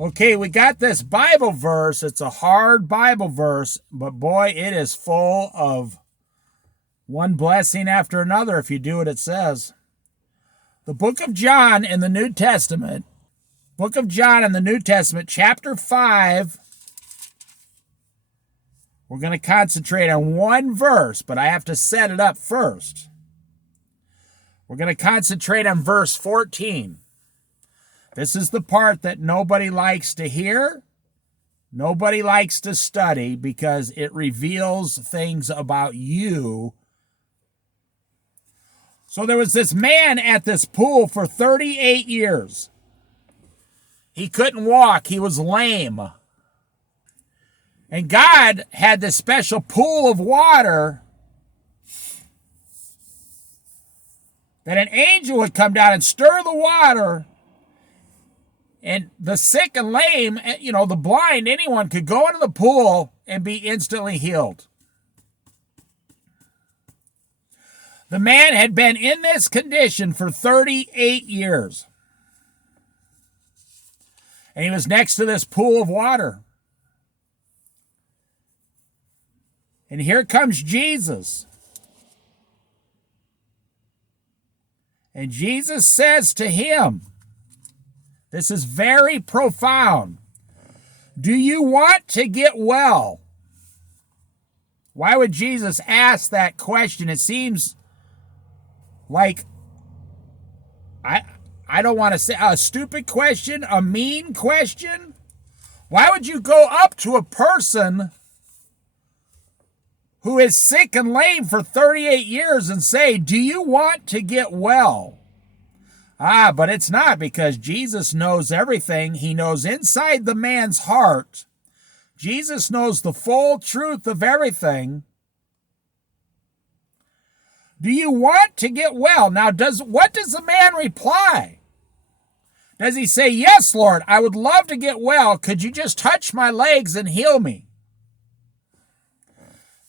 Okay, we got this Bible verse. It's a hard Bible verse, but boy, it is full of one blessing after another if you do what it says. The book of John in the New Testament, chapter 5. We're going to concentrate on one verse, but I have to set it up first. We're going to concentrate on verse 14. This is the part that nobody likes to hear, nobody likes to study, because it reveals things about you. So there was this man at this pool for 38 years. He couldn't walk. He was lame. And God had this special pool of water that an angel would come down and stir the water. And the sick and lame, the blind, anyone could go into the pool and be instantly healed. The man had been in this condition for 38 years. And he was next to this pool of water. And here comes Jesus. And Jesus says to him, this is very profound, do you want to get well? Why would Jesus ask that question? It seems like, I don't want to say a stupid question, a mean question. Why would you go up to a person who is sick and lame for 38 years and say, do you want to get well? But it's not, because Jesus knows everything. He knows inside the man's heart. Jesus knows the full truth of everything. Do you want to get well? Now, what does the man reply? Does he say, yes, Lord, I would love to get well. Could you just touch my legs and heal me?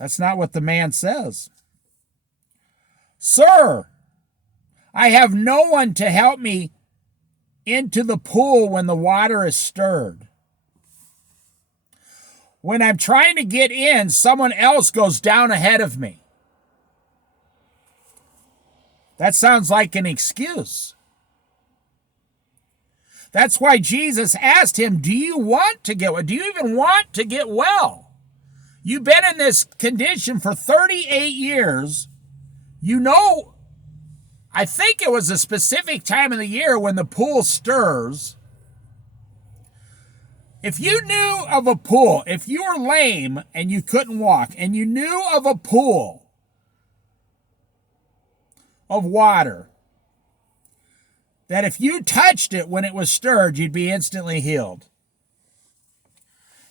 That's not what the man says. Sir, I have no one to help me into the pool when the water is stirred. When I'm trying to get in, someone else goes down ahead of me. That sounds like an excuse. That's why Jesus asked him, do you want to get well? Do you even want to get well? You've been in this condition for 38 years. I think it was a specific time of the year when the pool stirs. If you knew of a pool, if you were lame and you couldn't walk, and you knew of a pool of water, that if you touched it when it was stirred, you'd be instantly healed.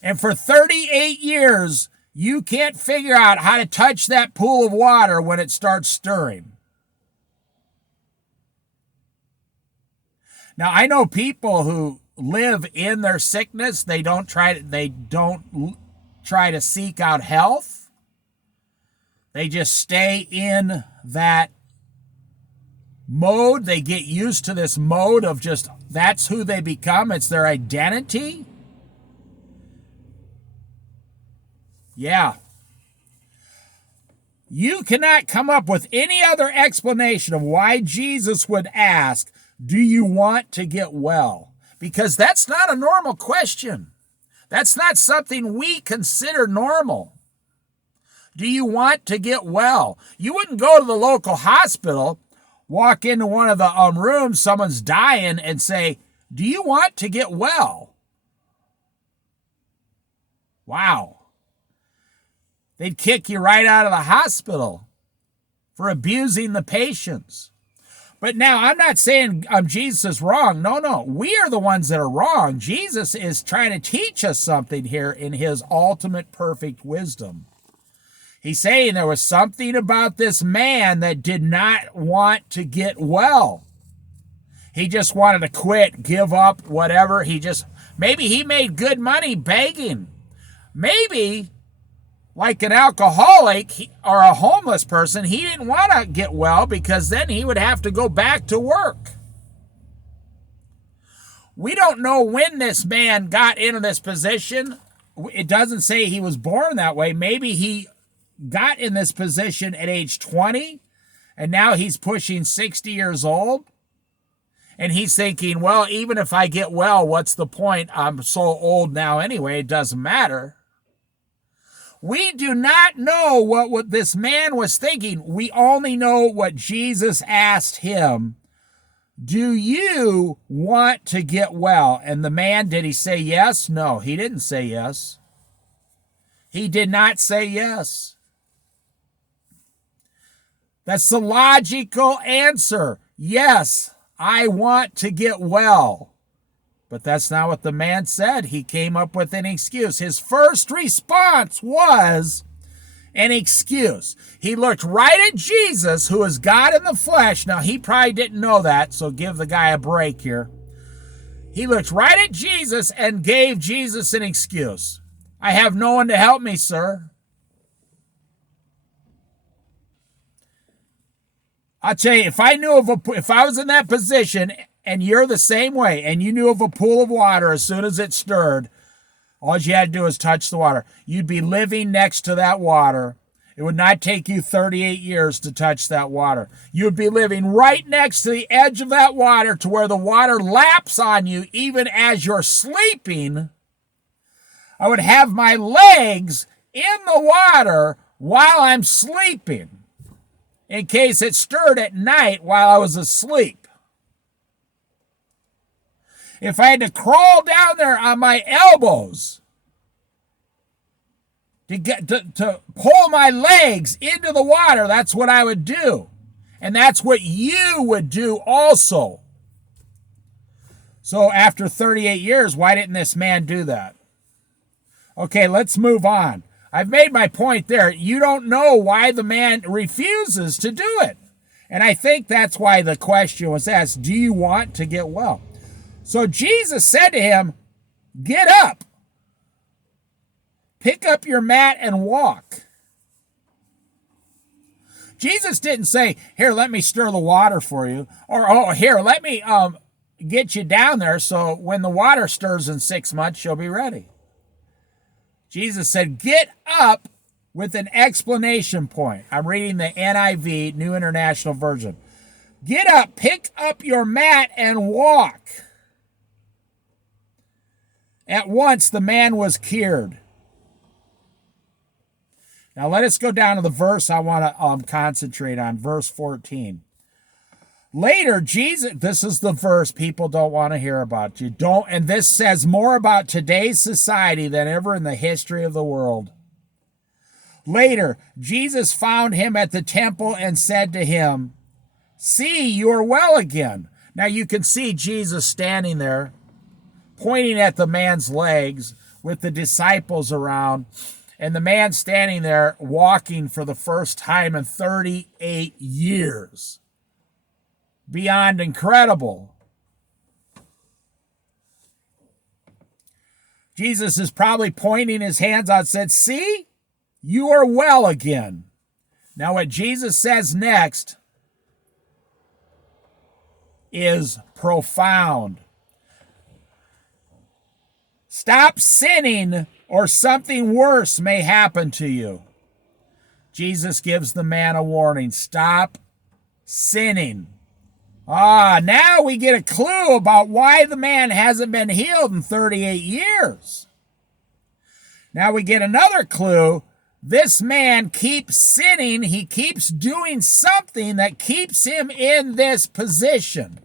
And for 38 years, you can't figure out how to touch that pool of water when it starts stirring. Now, I know people who live in their sickness. They don't try to seek out health. They just stay in that mode. They get used to this mode of just, that's who they become. It's their identity. Yeah. You cannot come up with any other explanation of why Jesus would ask, do you want to get well? Because that's not a normal question. That's not something we consider normal. Do you want to get well? You wouldn't go to the local hospital, walk into one of the rooms, someone's dying, and say, do you want to get well? Wow. They'd kick you right out of the hospital for abusing the patients. But now, I'm not saying Jesus is wrong. No. We are the ones that are wrong. Jesus is trying to teach us something here in his ultimate perfect wisdom. He's saying there was something about this man that did not want to get well. He just wanted to quit, give up, whatever. Maybe he made good money begging. Maybe, like an alcoholic or a homeless person, he didn't want to get well because then he would have to go back to work. We don't know when this man got into this position. It doesn't say he was born that way. Maybe he got in this position at age 20, and now he's pushing 60 years old. And he's thinking, well, even if I get well, what's the point? I'm so old now anyway, it doesn't matter. We do not know what this man was thinking. We only know what Jesus asked him. Do you want to get well? And the man, did he say yes? No, he didn't say yes. He did not say yes. That's the logical answer. Yes, I want to get well. But that's not what the man said. He came up with an excuse. His first response was an excuse. He looked right at Jesus, who is God in the flesh. Now, he probably didn't know that, so give the guy a break here. He looked right at Jesus and gave Jesus an excuse. I have no one to help me, sir. I'll tell you, if I was in that position and you're the same way, and you knew of a pool of water as soon as it stirred, all you had to do is touch the water. You'd be living next to that water. It would not take you 38 years to touch that water. You'd be living right next to the edge of that water to where the water laps on you even as you're sleeping. I would have my legs in the water while I'm sleeping in case it stirred at night while I was asleep. If I had to crawl down there on my elbows to pull my legs into the water, that's what I would do. And that's what you would do also. So after 38 years, why didn't this man do that? Okay, let's move on. I've made my point there. You don't know why the man refuses to do it. And I think that's why the question was asked, do you want to get well? So Jesus said to him, get up, pick up your mat and walk. Jesus didn't say, here, let me stir the water for you. Or, oh, here, let me get you down there so when the water stirs in 6 months, you'll be ready. Jesus said, get up with an exclamation point. I'm reading the NIV, New International Version. Get up, pick up your mat and walk. At once the man was cured. Now let us go down to the verse I want to concentrate on, verse 14. Later, Jesus, this is the verse people don't want to hear about. And this says more about today's society than ever in the history of the world. Later, Jesus found him at the temple and said to him, see, you are well again. Now you can see Jesus standing there, pointing at the man's legs with the disciples around, and the man standing there walking for the first time in 38 years. Beyond incredible. Jesus is probably pointing his hands out and said, see, you are well again. Now what Jesus says next is profound. Stop sinning or something worse may happen to you. Jesus gives the man a warning. Stop sinning. Now we get a clue about why the man hasn't been healed in 38 years. Now we get another clue. This man keeps sinning. He keeps doing something that keeps him in this position.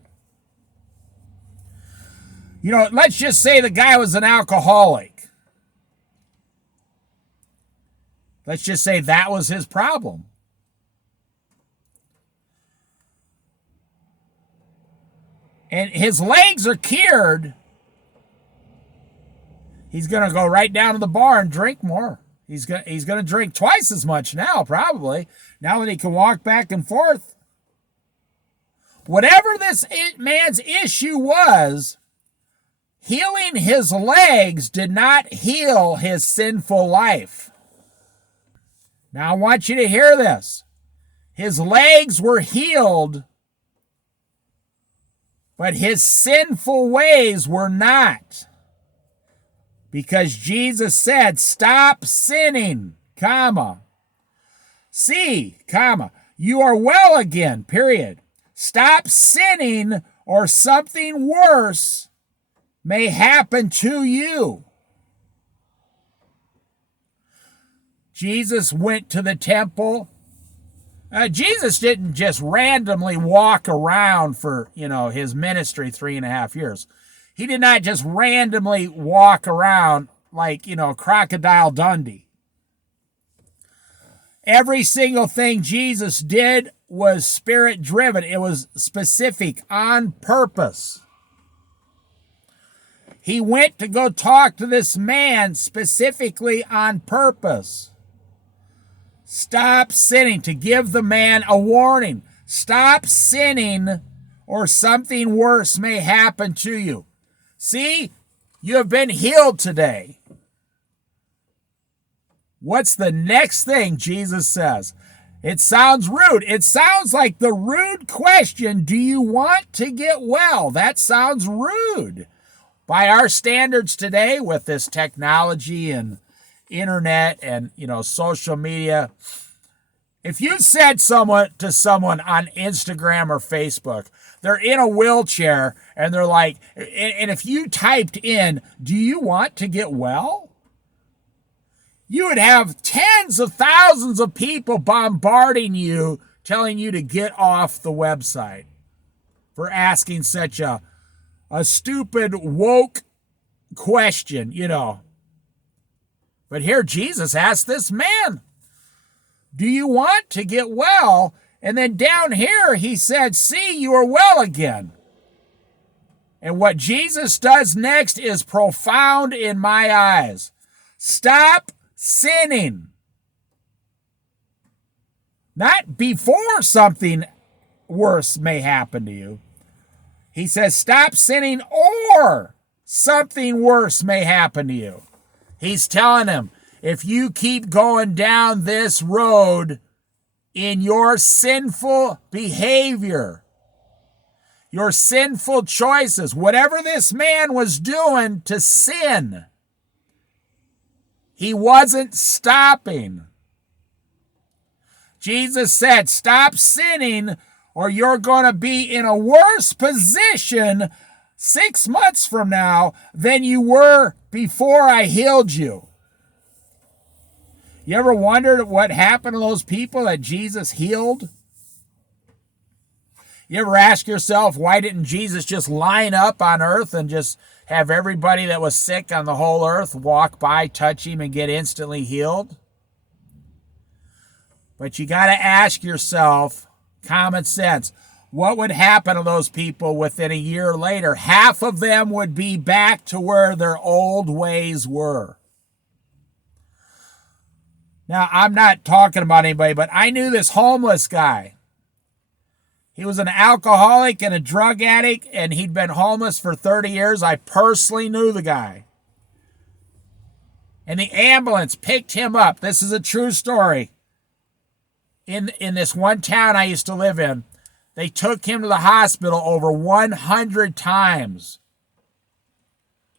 You know, let's just say the guy was an alcoholic. Let's just say that was his problem. And his legs are cured. He's going to go right down to the bar and drink more. He's going to drink twice as much now, probably, now that he can walk back and forth. Whatever this man's issue was, healing his legs did not heal his sinful life. Now I want you to hear this. His legs were healed but his sinful ways were not. Because Jesus said, stop sinning, comma. See, comma, you are well again, period. Stop sinning or something worse may happen to you. Jesus went to the temple. Jesus didn't just randomly walk around for, his ministry 3.5 years. He did not just randomly walk around like, Crocodile Dundee. Every single thing Jesus did was spirit driven. It was specific, on purpose. He went to go talk to this man specifically on purpose. Stop sinning, to give the man a warning. Stop sinning or something worse may happen to you. See, you have been healed today. What's the next thing Jesus says? It sounds rude. It sounds like the rude question, do you want to get well? That sounds rude. By our standards today, with this technology and internet and, social media, if you said to someone on Instagram or Facebook, they're in a wheelchair and they're like, and if you typed in, do you want to get well? You would have tens of thousands of people bombarding you, telling you to get off the website for asking such a stupid, woke question, But here Jesus asked this man, do you want to get well? And then down here he said, see, you are well again. And what Jesus does next is profound in my eyes. Stop sinning. Not before something worse may happen to you. He says, stop sinning or something worse may happen to you. He's telling him, if you keep going down this road in your sinful behavior, your sinful choices, whatever this man was doing to sin, he wasn't stopping. Jesus said, stop sinning or you're going to be in a worse position 6 months from now than you were before I healed you. You ever wondered what happened to those people that Jesus healed? You ever ask yourself, why didn't Jesus just line up on earth and just have everybody that was sick on the whole earth walk by, touch him, and get instantly healed? But you got to ask yourself, common sense, what would happen to those people within a year later? Half of them would be back to where their old ways were. Now, I'm not talking about anybody, but I knew this homeless guy. He was an alcoholic and a drug addict, and he'd been homeless for 30 years. I personally knew the guy. And the ambulance picked him up. This is a true story. In this one town I used to live in, they took him to the hospital over 100 times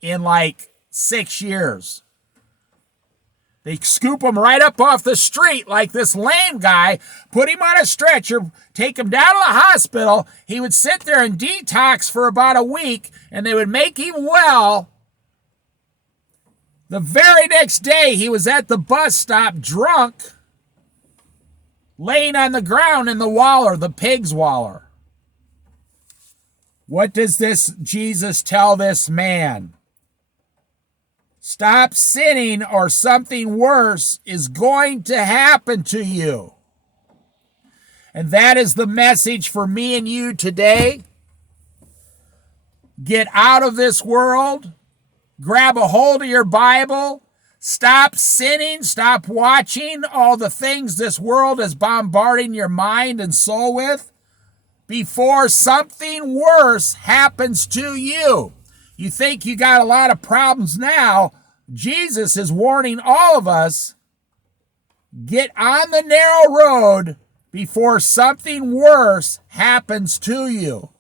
in like 6 years. They scoop him right up off the street like this lame guy, put him on a stretcher, take him down to the hospital. He would sit there and detox for about a week, and they would make him well. The very next day, he was at the bus stop drunk, laying on the ground in the waller, the pig's waller. What does this Jesus tell this man? Stop sinning or something worse is going to happen to you. And that is the message for me and you today. Get out of this world. Grab a hold of your Bible. Stop sinning. Stop watching all the things this world is bombarding your mind and soul with before something worse happens to you. You think you got a lot of problems now. Jesus is warning all of us, get on the narrow road before something worse happens to you.